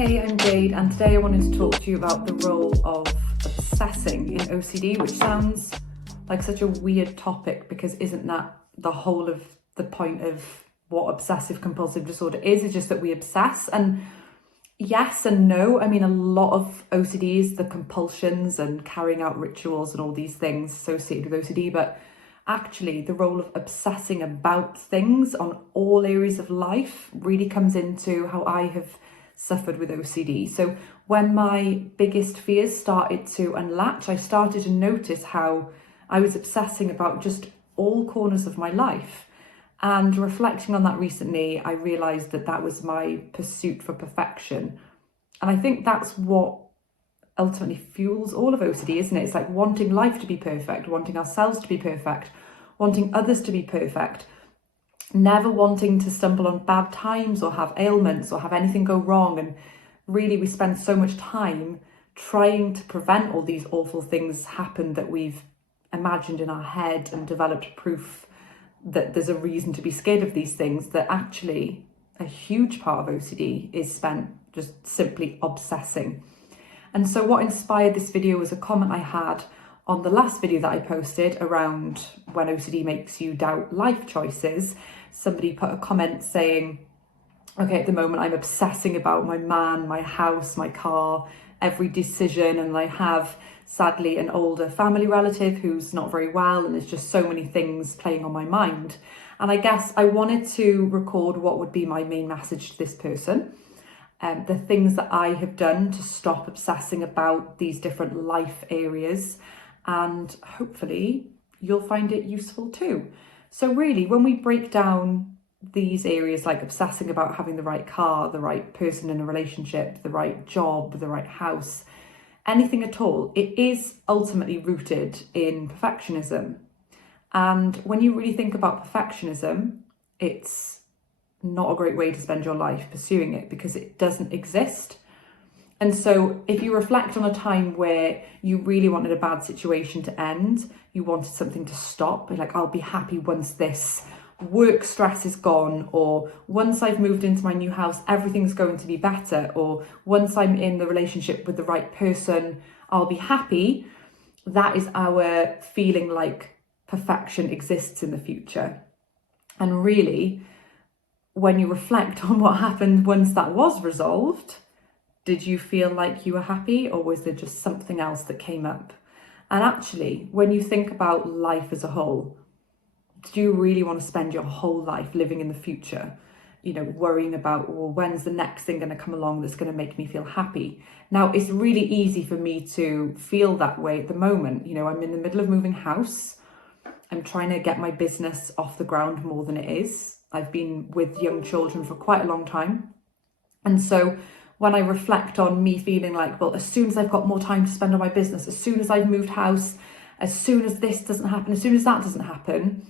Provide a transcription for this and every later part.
Hey, I'm Jade, and today I wanted to talk to you about the role of obsessing in OCD, which sounds like such a weird topic because isn't that the whole of the point of what obsessive compulsive disorder is? It's just that we obsess. And yes and no. I mean, a lot of OCD is the compulsions and carrying out rituals and all these things associated with OCD, but actually the role of obsessing about things on all areas of life really comes into how I have suffered with OCD. So when my biggest fears started to unlatch, I started to notice how I was obsessing about just all corners of my life. And reflecting on that recently, I realized that that was my pursuit for perfection. And I think that's what ultimately fuels all of OCD, isn't it? It's like wanting life to be perfect, wanting ourselves to be perfect, wanting others to be perfect, never wanting to stumble on bad times or have ailments or have anything go wrong. And really, we spend so much time trying to prevent all these awful things happen that we've imagined in our head and developed proof that there's a reason to be scared of these things, that actually a huge part of OCD is spent just simply obsessing. And so what inspired this video was a comment I had on the last video that I posted around when OCD makes you doubt life choices. Somebody put a comment saying, okay, at the moment I'm obsessing about my man, my house, my car, every decision, and I have sadly an older family relative who's not very well, and there's just so many things playing on my mind. And I guess I wanted to record what would be my main message to this person, the things that I have done to stop obsessing about these different life areas, and hopefully you'll find it useful too. So really, when we break down these areas like obsessing about having the right car, the right person in a relationship, the right job, the right house, anything at all, it is ultimately rooted in perfectionism. And when you really think about perfectionism, it's not a great way to spend your life pursuing it because it doesn't exist. And so if you reflect on a time where you really wanted a bad situation to end, you wanted something to stop, like I'll be happy once this work stress is gone, or once I've moved into my new house, everything's going to be better, or once I'm in the relationship with the right person, I'll be happy. That is our feeling like perfection exists in the future. And really, when you reflect on what happened once that was resolved, did you feel like you were happy, or was there just something else that came up? And actually, when you think about life as a whole, do you really want to spend your whole life living in the future, worrying about, well, when's the next thing going to come along that's going to make me feel happy? Now, it's really easy for me to feel that way at the moment. I'm in the middle of moving house. I'm trying to get my business off the ground more than it is. I've been with young children for quite a long time. And so when I reflect on me feeling like, well, as soon as I've got more time to spend on my business, as soon as I've moved house, as soon as this doesn't happen, as soon as that doesn't happen,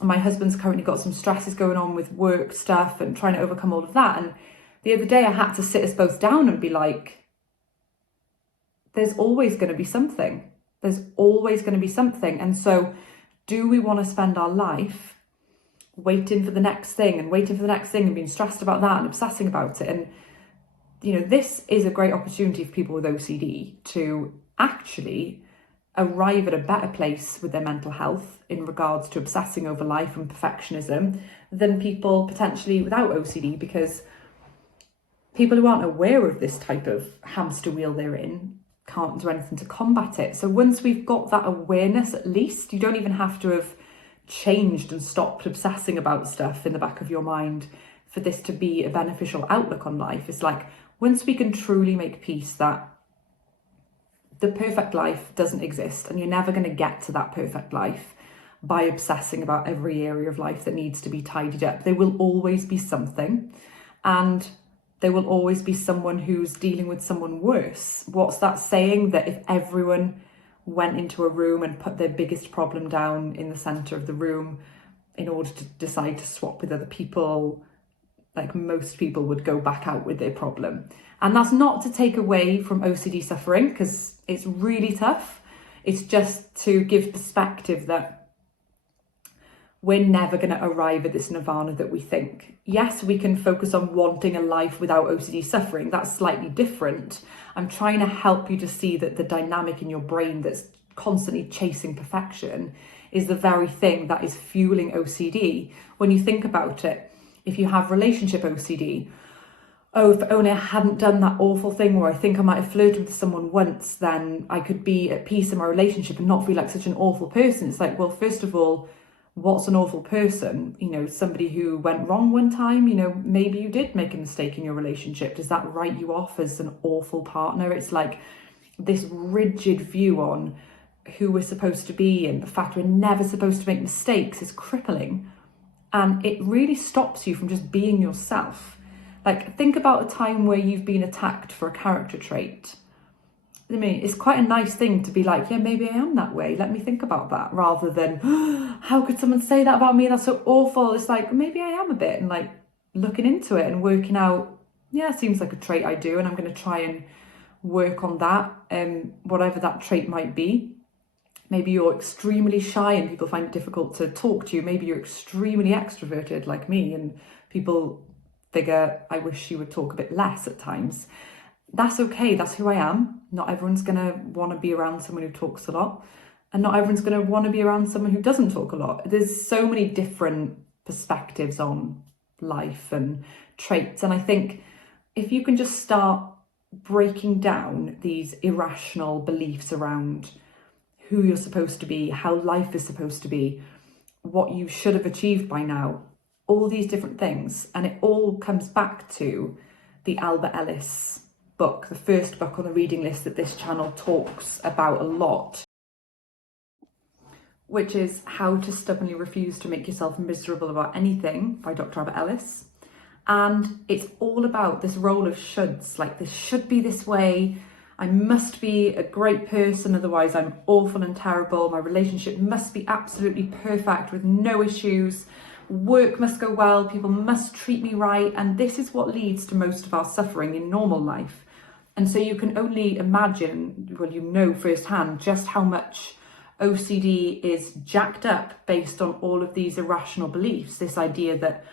my husband's currently got some stresses going on with work stuff and trying to overcome all of that. And the other day I had to sit us both down and be like, there's always going to be something. There's always going to be something. And so do we want to spend our life waiting for the next thing and waiting for the next thing and being stressed about that and obsessing about it? And this is a great opportunity for people with OCD to actually arrive at a better place with their mental health in regards to obsessing over life and perfectionism than people potentially without OCD, because people who aren't aware of this type of hamster wheel they're in can't do anything to combat it. So once we've got that awareness, at least, you don't even have to have changed and stopped obsessing about stuff in the back of your mind for this to be a beneficial outlook on life. It's like, once we can truly make peace that the perfect life doesn't exist, and you're never going to get to that perfect life by obsessing about every area of life that needs to be tidied up. There will always be something, and there will always be someone who's dealing with someone worse. What's that saying, that if everyone went into a room and put their biggest problem down in the center of the room in order to decide to swap with other people, like most people would go back out with their problem? And that's not to take away from OCD suffering, because it's really tough. It's just to give perspective that we're never going to arrive at this nirvana that we think. Yes, we can focus on wanting a life without OCD suffering. That's slightly different. I'm trying to help you to see that the dynamic in your brain that's constantly chasing perfection is the very thing that is fueling OCD. When you think about it, if you have relationship OCD, oh, if only I hadn't done that awful thing where I think I might have flirted with someone once, then I could be at peace in my relationship and not feel like such an awful person. It's like, well, first of all, what's an awful person? You know, somebody who went wrong one time, you know, maybe you did make a mistake in your relationship. Does that write you off as an awful partner? It's like this rigid view on who we're supposed to be, and the fact we're never supposed to make mistakes is crippling. And it really stops you from just being yourself. Like, think about a time where you've been attacked for a character trait. I mean, it's quite a nice thing to be like, yeah, maybe I am that way. Let me think about that, rather than, oh, how could someone say that about me? That's so awful. It's like, maybe I am a bit, and like looking into it and working out, yeah, it seems like a trait I do, and I'm going to try and work on that, whatever that trait might be. Maybe you're extremely shy and people find it difficult to talk to you. Maybe you're extremely extroverted like me and people figure, I wish she would talk a bit less at times. That's okay, that's who I am. Not everyone's gonna wanna be around someone who talks a lot, and not everyone's gonna wanna be around someone who doesn't talk a lot. There's so many different perspectives on life and traits, and I think if you can just start breaking down these irrational beliefs around who you're supposed to be, how life is supposed to be, what you should have achieved by now, all these different things. And it all comes back to the Albert Ellis book, the first book on the reading list that this channel talks about a lot, which is How to Stubbornly Refuse to Make Yourself Miserable About Anything by Dr. Albert Ellis. And it's all about this role of shoulds, like this should be this way, I must be a great person, otherwise I'm awful and terrible. My relationship must be absolutely perfect with no issues. Work must go well, people must treat me right. And this is what leads to most of our suffering in normal life. And so you can only imagine, well, you know firsthand just how much OCD is jacked up based on all of these irrational beliefs. This idea that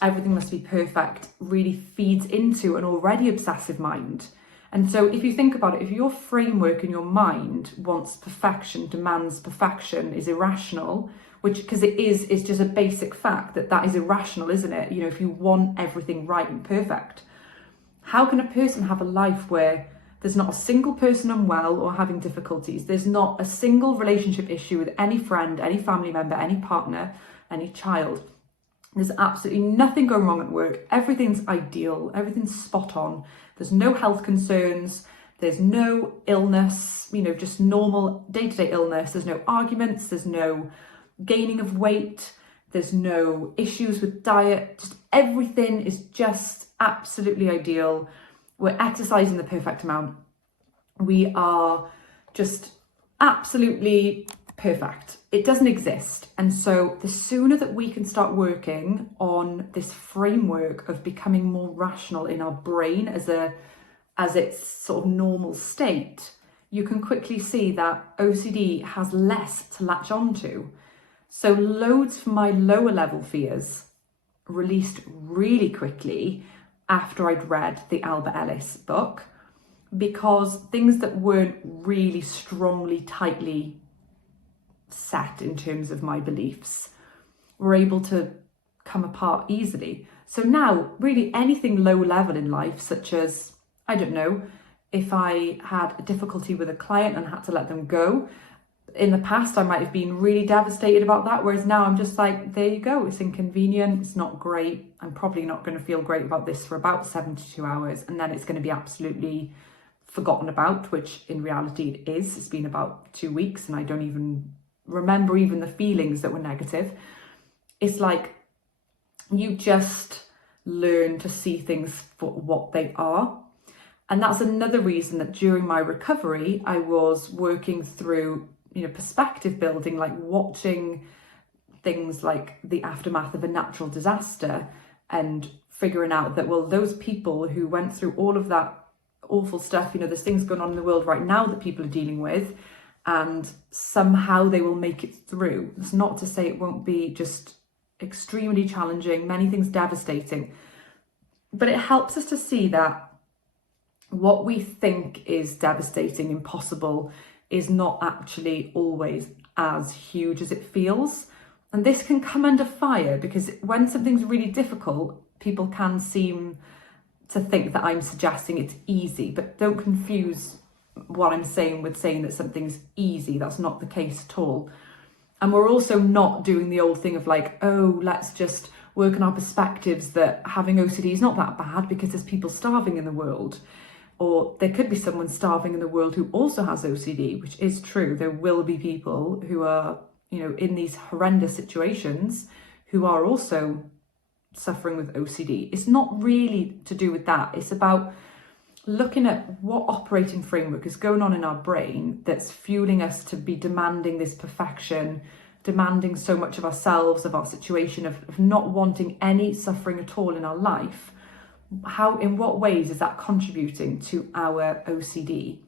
everything must be perfect really feeds into an already obsessive mind. And so if you think about it, if your framework in your mind wants perfection, demands perfection, is irrational, which, because it is, it's just a basic fact that that is irrational, isn't it? You know, if you want everything right and perfect, how can a person have a life where there's not a single person unwell or having difficulties? There's not a single relationship issue with any friend, any family member, any partner, any child. There's absolutely nothing going wrong at work. Everything's ideal. Everything's spot on. There's no health concerns. There's no illness, you know, just normal day-to-day illness. There's no arguments. There's no gaining of weight. There's no issues with diet. Just everything is just absolutely ideal. We're exercising the perfect amount. We are just absolutely perfect. It doesn't exist. And so the sooner that we can start working on this framework of becoming more rational in our brain as its sort of normal state, you can quickly see that OCD has less to latch onto. So loads of my lower level fears released really quickly after I'd read the Albert Ellis book, because things that weren't really strongly, tightly set in terms of my beliefs were able to come apart easily. So now really anything low level in life, such as, I don't know, if I had a difficulty with a client and had to let them go, in the past I might have been really devastated about that, whereas now I'm just like, there you go, it's inconvenient, it's not great, I'm probably not going to feel great about this for about 72 hours, and then it's going to be absolutely forgotten about, which in reality it is. It's been about 2 weeks and I don't even remember even the feelings that were negative. It's like you just learn to see things for what they are. And that's another reason that during my recovery, I was working through, you know, perspective building, like watching things like the aftermath of a natural disaster and figuring out that, well, those people who went through all of that awful stuff, you know, there's things going on in the world right now that people are dealing with, and somehow they will make it through. That's not to say it won't be just extremely challenging, many things devastating, but it helps us to see that what we think is devastating, impossible, is not actually always as huge as it feels. And this can come under fire because when something's really difficult, people can seem to think that I'm suggesting it's easy, but don't confuse what I'm saying with saying that something's easy. That's not the case at all. And we're also not doing the old thing of like, oh, let's just work on our perspectives that having OCD is not that bad because there's people starving in the world. Or there could be someone starving in the world who also has OCD, which is true. There will be people who are, in these horrendous situations who are also suffering with OCD. It's not really to do with that. It's about looking at what operating framework is going on in our brain that's fueling us to be demanding this perfection, demanding so much of ourselves, of our situation, of not wanting any suffering at all in our life. In what ways is that contributing to our OCD,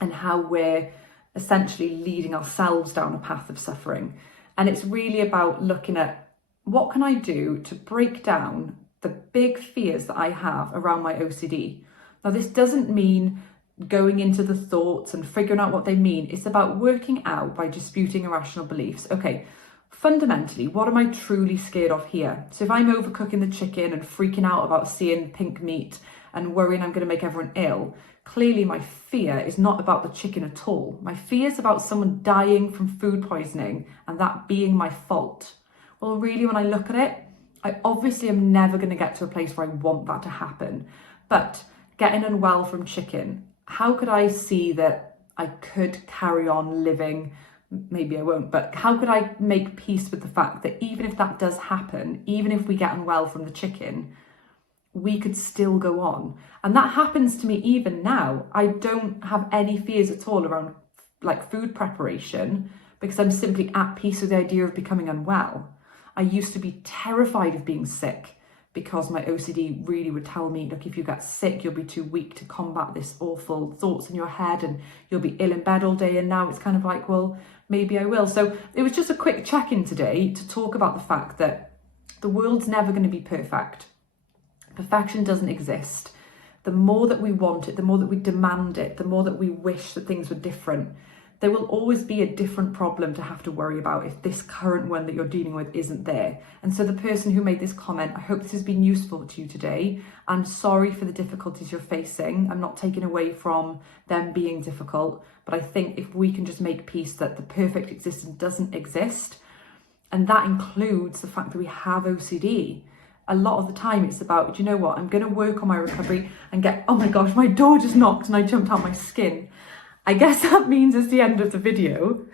and how we're essentially leading ourselves down a path of suffering? And it's really about looking at what can I do to break down the big fears that I have around my OCD. Now, this doesn't mean going into the thoughts and figuring out what they mean. It's about working out by disputing irrational beliefs. Okay, fundamentally, what am I truly scared of here? So if I'm overcooking the chicken and freaking out about seeing pink meat and worrying I'm going to make everyone ill, clearly my fear is not about the chicken at all. My fear is about someone dying from food poisoning and that being my fault. Well, really, when I look at it, I obviously am never going to get to a place where I want that to happen. But getting unwell from chicken, how could I see that I could carry on living? Maybe I won't, but how could I make peace with the fact that even if that does happen, even if we get unwell from the chicken, we could still go on? And that happens to me even now. I don't have any fears at all around like food preparation because I'm simply at peace with the idea of becoming unwell. I used to be terrified of being sick because my OCD really would tell me, look, if you get sick, you'll be too weak to combat this awful thoughts in your head and you'll be ill in bed all day. And now it's kind of like, well, maybe I will. So it was just a quick check-in today to talk about the fact that the world's never going to be perfect. Perfection doesn't exist. The more that we want it, the more that we demand it, the more that we wish that things were different, there will always be a different problem to have to worry about if this current one that you're dealing with isn't there. And so the person who made this comment, I hope this has been useful to you today. I'm sorry for the difficulties you're facing. I'm not taking away from them being difficult, but I think if we can just make peace that the perfect existence doesn't exist, and that includes the fact that we have OCD. A lot of the time it's about, do you know what, I'm going to work on my recovery and oh my gosh, my door just knocked and I jumped out my skin. I guess that means it's the end of the video.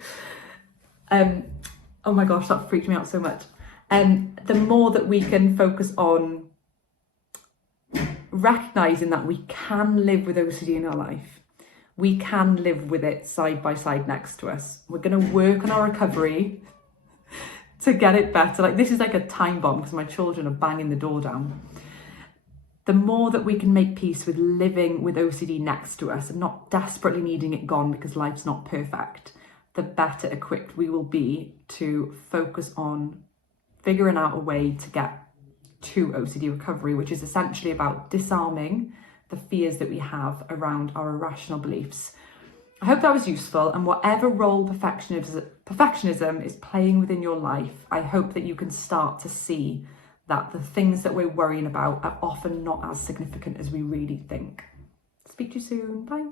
Oh my gosh, that freaked me out so much. The more that we can focus on recognizing that we can live with OCD in our life, we can live with it side by side next to us. We're going to work on our recovery to get it better. Like, this is like a time bomb because my children are banging the door down. The more that we can make peace with living with OCD next to us and not desperately needing it gone because life's not perfect, the better equipped we will be to focus on figuring out a way to get to OCD recovery, which is essentially about disarming the fears that we have around our irrational beliefs. I hope that was useful, and whatever role perfectionism is playing within your life, I hope that you can start to see that the things that we're worrying about are often not as significant as we really think. Speak to you soon. Bye.